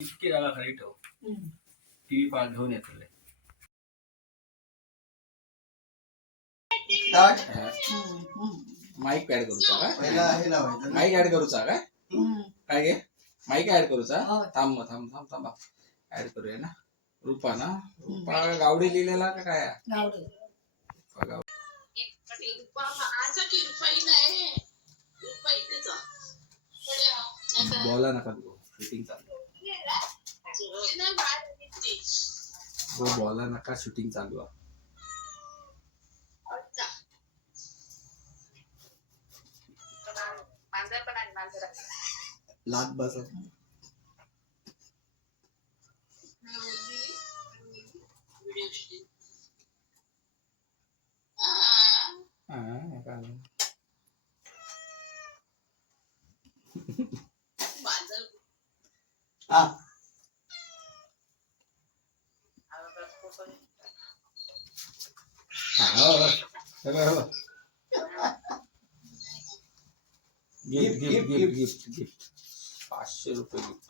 इतकी जागा खाली ठेव. टीव्ही पाहून घेऊन येतो. माईक ऍड करूचा काय पहिला हे लावायचं. माईक ऍड करूचा काय काय गे माईक ऍड करूचा थांब थांब थांब थांबा ऍड करूया ना. रूपा ना रूपा गावडे लिहिलेला का काय बोला नका शूटिंग चालू हो बोला नका शूटिंग चालू आहे. लाट बस गिफ्ट 500 रुपये गिफ्ट.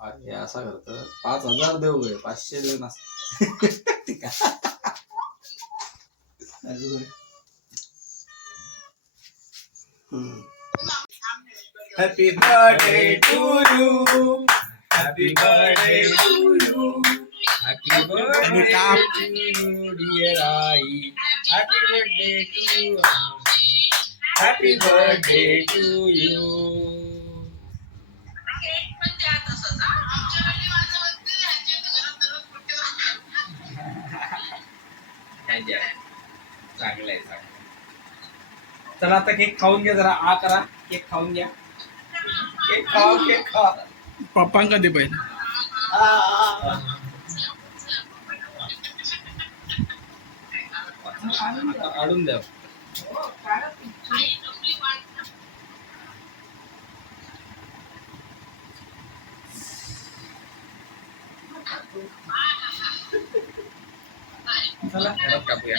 अरे असा करत 5000 देऊ गे 500 देऊ ना. Happy birthday to you. Happy birthday to you. Happy birthday to you dear आई. Happy birthday to you. Happy birthday to you. चांगलं आहे चांगलं. चला आता केक खाऊन घ्या जरा. आ करा केक खाऊन घ्या. केक खावा केक खावा. पप्पांका दे पाहिजे. आडून द्या. चला घरात कापूया.